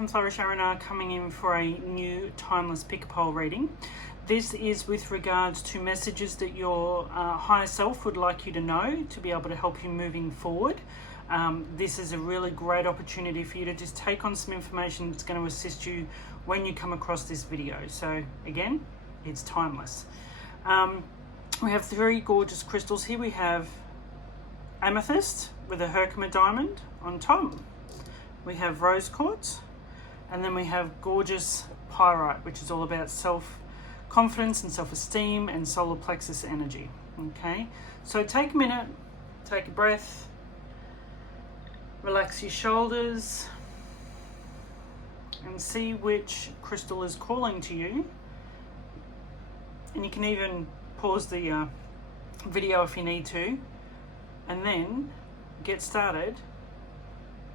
from Flourish Arana coming in for a new timeless pick a pole reading. This is with regards to messages that your higher self would like you to know to be able to help you moving forward. This is a really great opportunity for you to just take on some information that's going to assist you when you come across this video. So again, it's timeless. We have three gorgeous crystals here. We have Amethyst with a Herkimer diamond on top. We have Rose Quartz, and then we have gorgeous Pyrite, which is all about self-confidence and self-esteem and solar plexus energy. Okay, so take a minute, take a breath, relax your shoulders, and see which crystal is calling to you. And you can even pause the video if you need to, and then get started,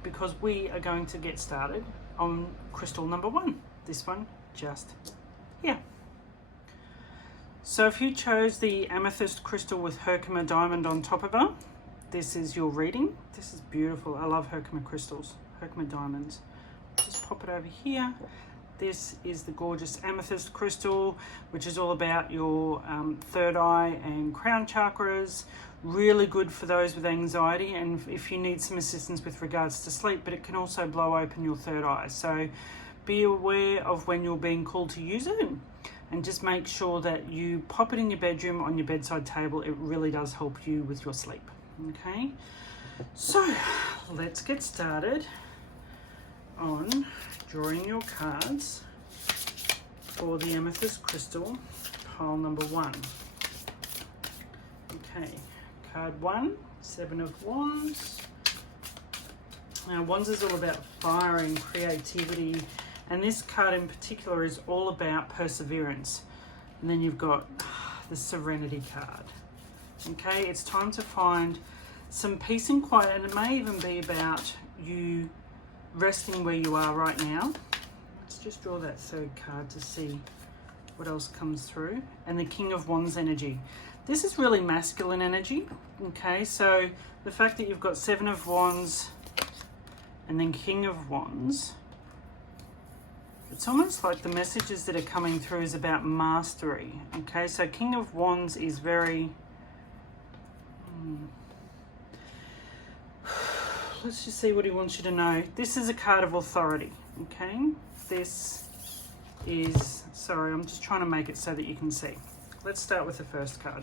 because we are going to get started on crystal number one. This one just here. So if you chose the Amethyst crystal with Herkimer diamond on top of her, this is your reading. This is beautiful. I love Herkimer crystals, Herkimer diamonds. Just pop it over here. This is the gorgeous Amethyst crystal, which is all about your third eye and crown chakras. Really good for those with anxiety, and if you need some assistance with regards to sleep, but it can also blow open your third eye. So be aware of when you're being called to use it, and just make sure that you pop it in your bedroom on your bedside table. It really does help you with your sleep. Okay, so let's get started on drawing your cards for the Amethyst crystal, pile number one. Okay, card one, Seven of Wands. Now, Wands is all about fire and creativity, and this card in particular is all about perseverance. And then you've got the Serenity card. Okay, it's time to find some peace and quiet, and it may even be about you resting where you are right now. Let's just draw that third card to see what else comes through. And the King of Wands energy. This is really masculine energy. Okay, so the fact that you've got Seven of Wands and then King of Wands, it's almost like the messages that are coming through is about mastery. Okay, so King of Wands is very let's just see what he wants you to know. This is a card of authority. Okay, this is, sorry, I'm just trying to make it so that you can see. Let's start with the first card.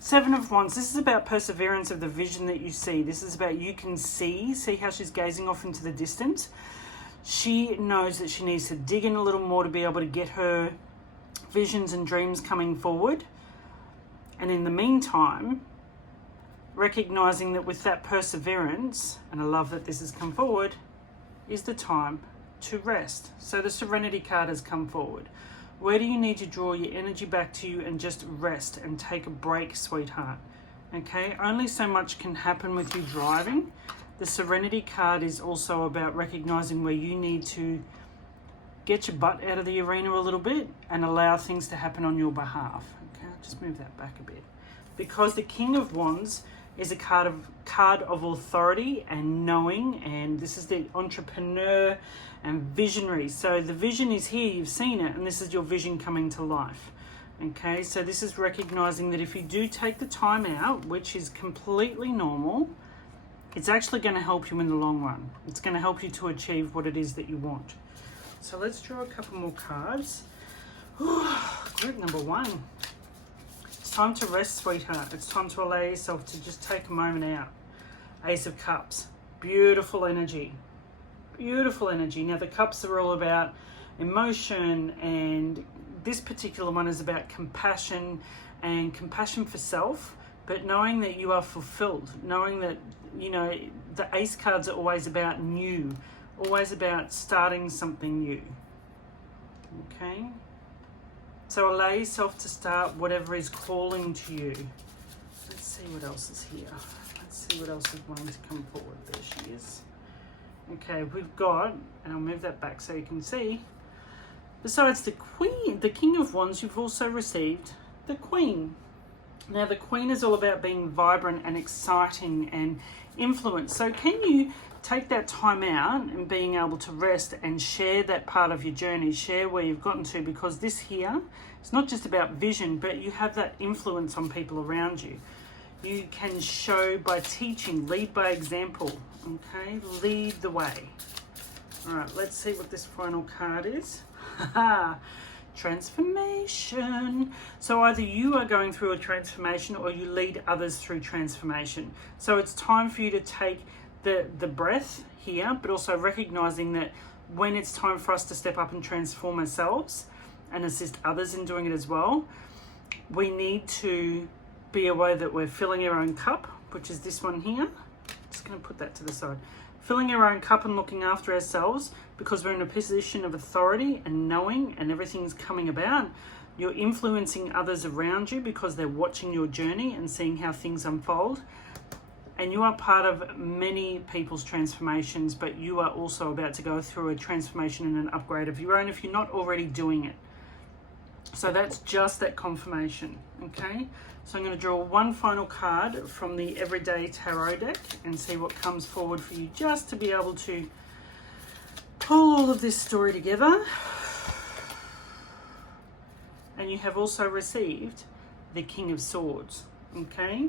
Seven of Wands. This is about perseverance of the vision that you see. This is about you can see how she's gazing off into the distance. She knows that she needs to dig in a little more to be able to get her visions and dreams coming forward. And in the meantime, recognizing that with that perseverance, and I love that this has come forward, is the time to rest. So the Serenity card has come forward. Where do you need to draw your energy back to you and just rest and take a break, sweetheart? Okay, only so much can happen with you driving. The Serenity card is also about recognizing where you need to get your butt out of the arena a little bit and allow things to happen on your behalf. Okay, I'll just move that back a bit. Because the King of Wands is a card of authority and knowing, and this is the entrepreneur and visionary. So the vision is here, you've seen it, and this is your vision coming to life. Okay, so this is recognizing that if you do take the time out, which is completely normal, it's actually going to help you in the long run. It's going to help you to achieve what it is that you want. So let's draw a couple more cards. Group number one. It's time to rest, sweetheart. It's time to allow yourself to just take a moment out. Ace of Cups. Beautiful energy. Beautiful energy. Now the cups are all about emotion, and this particular one is about compassion and compassion for self, but knowing that you are fulfilled, knowing that, you know, the ace cards are always about new, always about starting something new. Okay? So allow yourself to start whatever is calling to you. Let's see what else is here. Let's see what else is wanting to come forward. There she is. Okay, we've got, and I'll move that back so you can see, besides the Queen, the King of Wands, you've also received the Queen. Now the Queen is all about being vibrant and exciting and influence. So can you take that time out and being able to rest and share that part of your journey, share where you've gotten to, because this here, it's not just about vision, but you have that influence on people around you. You can show by teaching, lead by example, okay? Lead the way. All right, let's see what this final card is. Transformation. So either you are going through a transformation or you lead others through transformation. So it's time for you to take the breath here, but also recognizing that when it's time for us to step up and transform ourselves and assist others in doing it as well, we need to be aware that we're filling our own cup, which is this one here. Just going to put that to the side. Filling our own cup and looking after ourselves, because we're in a position of authority and knowing, and everything's coming about. You're influencing others around you because they're watching your journey and seeing how things unfold. And you are part of many people's transformations, but you are also about to go through a transformation and an upgrade of your own if you're not already doing it. So that's just that confirmation, okay? So I'm going to draw one final card from the Everyday Tarot deck and see what comes forward for you, just to be able to pull all of this story together. And you have also received the King of Swords, okay?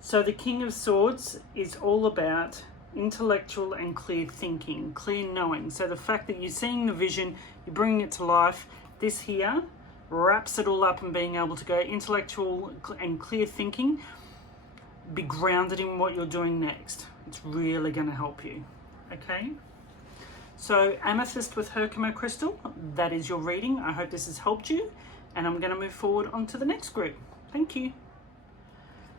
So the King of Swords is all about intellectual and clear thinking, clear knowing. So the fact that you're seeing the vision, you're bringing it to life, this here wraps it all up and being able to go intellectual and clear thinking, be grounded in what you're doing next. It's really going to help you, okay? So Amethyst with Herkimer Crystal, that is your reading. I hope this has helped you, and I'm going to move forward on to the next group. Thank you.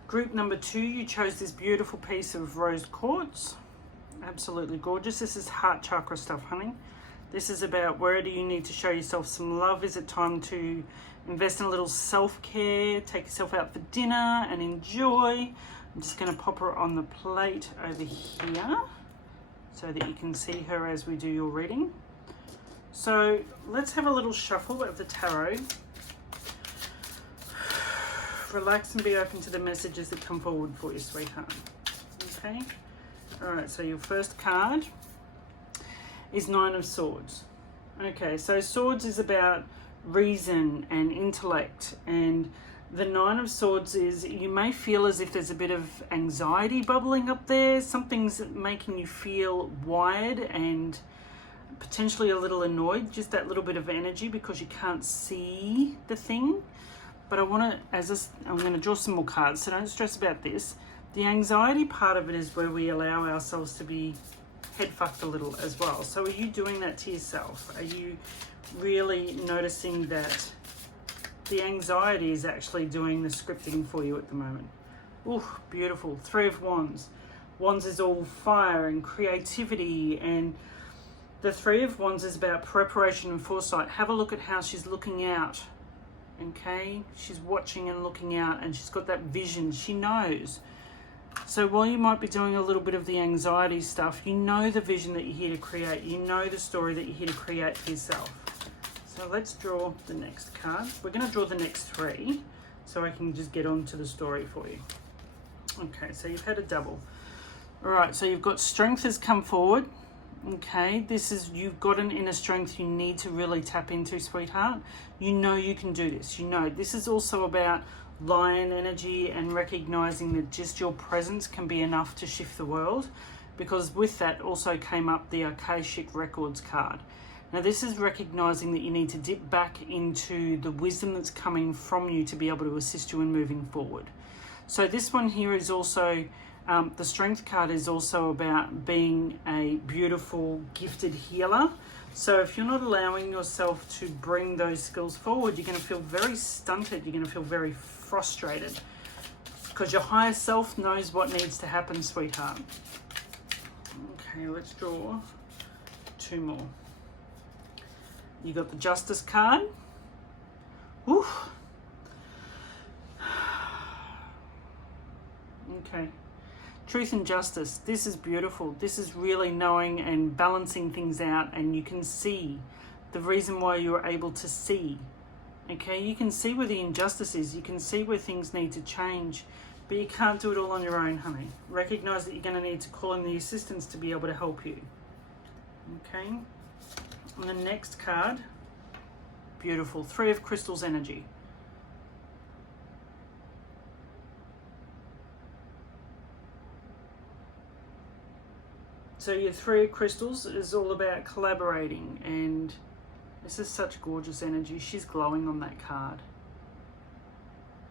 Group number 2, you chose this beautiful piece of rose quartz. Absolutely gorgeous. This is heart chakra stuff, honey. This is about where do you need to show yourself some love? Is it time to invest in a little self-care, take yourself out for dinner and enjoy? I'm just going to pop her on the plate over here so that you can see her as we do your reading. So let's have a little shuffle of the tarot. Relax and be open to the messages that come forward for you, sweetheart. Okay? All right, so your first card is Nine of Swords. Okay, so Swords is about reason and intellect, and the Nine of Swords is, you may feel as if there's a bit of anxiety bubbling up there. Something's making you feel wired and potentially a little annoyed, just that little bit of energy because you can't see the thing. But I'm going to draw some more cards, so don't stress about this. The anxiety part of it is where we allow ourselves to be head fucked a little as well. So are you doing that to yourself? Are you really noticing that the anxiety is actually doing the scripting for you at the moment? Ooh, beautiful. 3 of Wands. Wands is all fire and creativity, and the 3 of Wands is about preparation and foresight. Have a look at how she's looking out. Okay, she's watching and looking out, and she's got that vision. She knows. So while you might be doing a little bit of the anxiety stuff, you know the vision that you're here to create. You know the story that you're here to create for yourself. So let's draw the next card. We're going to draw the next 3 so I can just get on to the story for you. Okay, so you've had a double. All right, so you've got strength has come forward. Okay, this is, you've got an inner strength you need to really tap into, sweetheart. You know you can do this. You know, this is also about lion energy and recognizing that just your presence can be enough to shift the world, because with that also came up the Akashic Records card. Now this is recognizing that you need to dip back into the wisdom that's coming from you to be able to assist you in moving forward. So this one here is also the strength card is also about being a beautiful gifted healer. So if you're not allowing yourself to bring those skills forward, you're going to feel very stunted. You're going to feel very frustrated because your higher self knows what needs to happen, sweetheart. Okay, let's draw 2 more. You got the Justice card. Whew. Okay. Truth and justice. This is beautiful. This is really knowing and balancing things out, and you can see the reason why you're able to see. Okay, you can see where the injustice is. You can see where things need to change. But you can't do it all on your own, honey. Recognize that you're going to need to call in the assistance to be able to help you. Okay? And the next card, beautiful, 3 of Crystals energy. So your 3 of Crystals is all about collaborating, and this is such gorgeous energy. She's glowing on that card.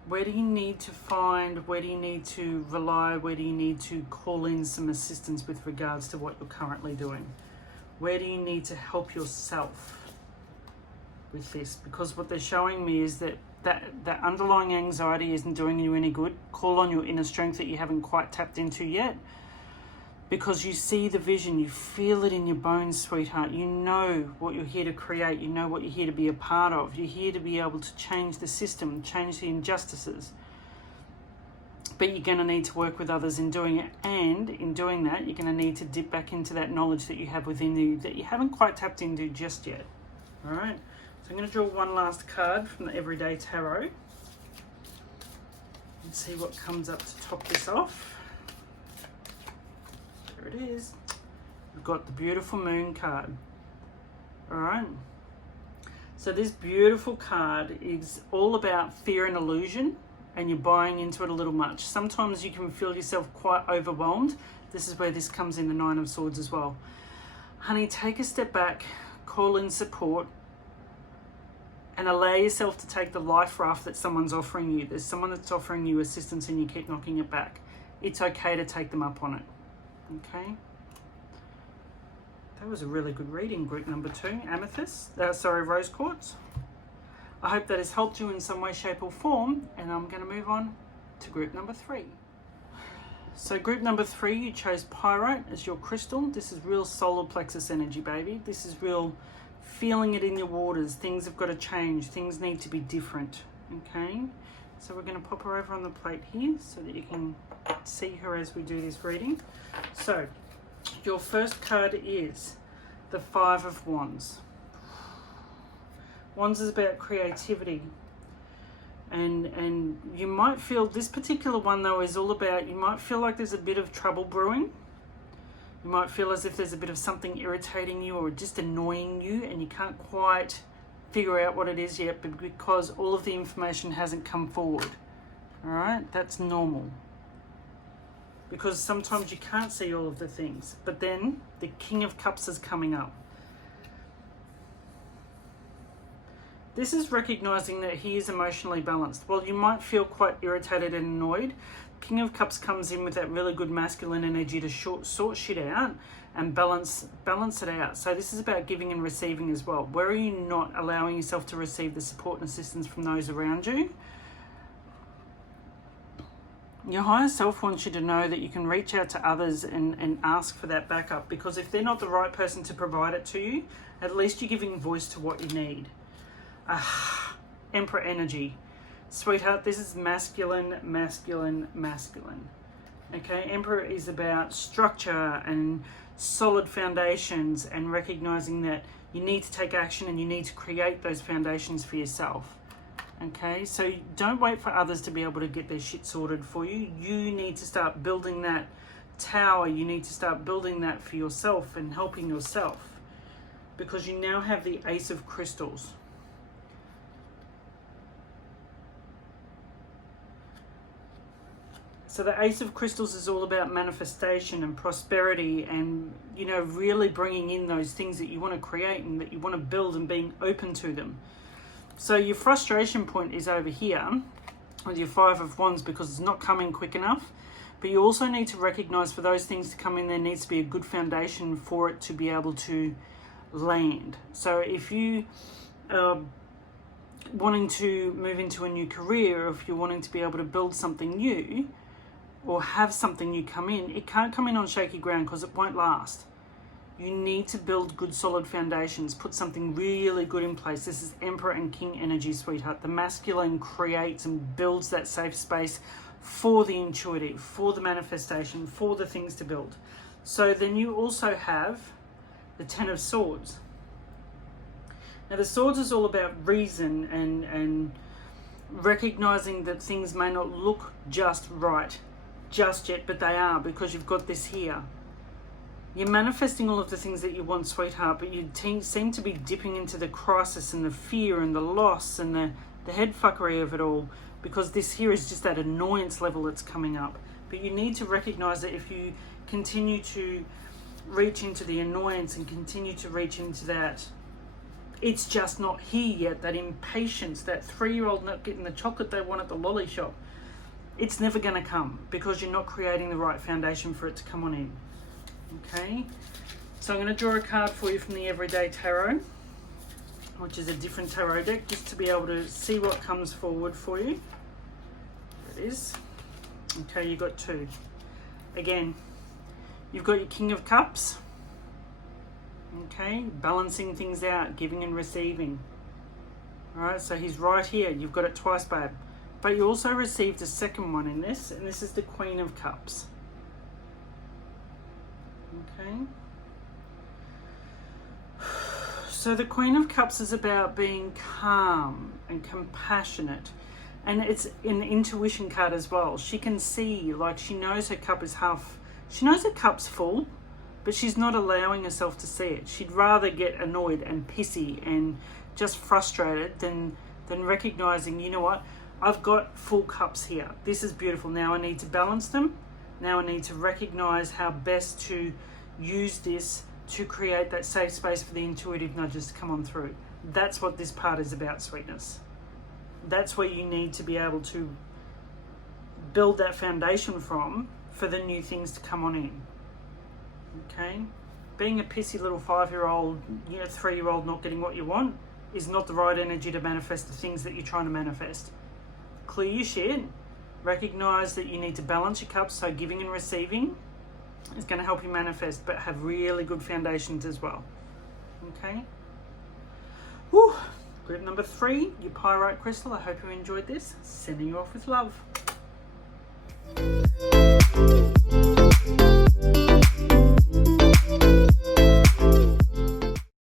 Where do you need to find, where do you need to rely, where do you need to call in some assistance with regards to what you're currently doing? Where do you need to help yourself with this? Because what they're showing me is that underlying anxiety isn't doing you any good. Call on your inner strength that you haven't quite tapped into yet. Because you see the vision, you feel it in your bones, sweetheart. You know what you're here to create. You know what you're here to be a part of. You're here to be able to change the system, change the injustices. But you're going to need to work with others in doing it. And in doing that, you're going to need to dip back into that knowledge that you have within you that you haven't quite tapped into just yet. All right? So I'm going to draw one last card from the Everyday Tarot. And see what comes up to top this off. There it is. We've got the beautiful Moon card. All right. So this beautiful card is all about fear and illusion, and you're buying into it a little much. Sometimes you can feel yourself quite overwhelmed. This is where this comes in, the 9 of Swords as well. Honey, take a step back, call in support, and allow yourself to take the life raft that someone's offering you. There's someone that's offering you assistance and you keep knocking it back. It's okay to take them up on it. Okay, that was a really good reading, group number 2, Amethyst, Rose Quartz. I hope that has helped you in some way, shape or form, and I'm going to move on to group number 3. So group number 3, you chose Pyrite as your crystal. This is real solar plexus energy, baby. This is real feeling it in your waters. Things have got to change. Things need to be different. Okay, so we're going to pop her over on the plate here so that you can see her as we do this reading. So your first card is the 5 of Wands. Wands is about creativity, and you might feel this particular one though is all about, you might feel like there's a bit of trouble brewing. You might feel as if there's a bit of something irritating you or just annoying you, and you can't quite figure out what it is yet, but because all of the information hasn't come forward. All right, that's normal. Because sometimes you can't see all of the things. But then the King of Cups is coming up. This is recognizing that he is emotionally balanced. Well, you might feel quite irritated and annoyed. King of Cups comes in with that really good masculine energy to sort shit out and balance it out. So this is about giving and receiving as well. Where are you not allowing yourself to receive the support and assistance from those around you? Your higher self wants you to know that you can reach out to others and ask for that backup, because if they're not the right person to provide it to you, at least you're giving voice to what you need. Emperor energy. Sweetheart, this is masculine, masculine, masculine. Okay, Emperor is about structure and solid foundations and recognizing that you need to take action and you need to create those foundations for yourself. Okay, so don't wait for others to be able to get their shit sorted for you. You need to start building that tower. You need to start building that for yourself and helping yourself, because you now have the Ace of Crystals. So the Ace of Crystals is all about manifestation and prosperity and, you know, really bringing in those things that you want to create and that you want to build and being open to them. So your frustration point is over here with your 5 of Wands because it's not coming quick enough. But you also need to recognize for those things to come in, there needs to be a good foundation for it to be able to land. So if you are wanting to move into a new career, or if you're wanting to be able to build something new or have something new come in, it can't come in on shaky ground because it won't last. You need to build good solid foundations, put something really good in place. This is Emperor and King energy, sweetheart. The masculine creates and builds that safe space for the intuitive, for the manifestation, for the things to build. So then you also have the 10 of Swords. Now the Swords is all about reason and recognizing that things may not look just right just yet, but they are, because you've got this here. You're manifesting all of the things that you want, sweetheart, but you seem to be dipping into the crisis and the fear and the loss and the head fuckery of it all, because this here is just that annoyance level that's coming up. But you need to recognize that if you continue to reach into the annoyance and continue to reach into that, it's just not here yet, that impatience, that 3-year-old not getting the chocolate they want at the lolly shop, it's never going to come because you're not creating the right foundation for it to come on in. Okay, so I'm going to draw a card for you from the Everyday Tarot, which is a different tarot deck, just to be able to see what comes forward for you. There it is. Okay, you've got 2. Again, you've got your King of Cups. Okay, balancing things out, giving and receiving. All right, so he's right here. You've got it twice, babe. But you also received a second one in this, and this is the Queen of Cups. Okay. So the Queen of Cups is about being calm and compassionate. And it's an intuition card as well. She can see, like, she knows her cup is half, she knows her cup's full, but she's not allowing herself to see it. She'd rather get annoyed and pissy and just frustrated than recognizing, you know what, I've got full cups here. This is beautiful. Now I need to balance them. Now I need to recognize how best to use this to create that safe space for the intuitive nudges to come on through. That's what this part is about, sweetness. That's where you need to be able to build that foundation from for the new things to come on in. Okay? Being a pissy little 5-year-old, 3-year-old not getting what you want is not the right energy to manifest the things that you're trying to manifest. Clear your shit. Recognize that you need to balance your cups, so giving and receiving is going to help you manifest, but have really good foundations as well. Okay? Whew. Group number 3, your Pyrite crystal. I hope you enjoyed this. Sending you off with love.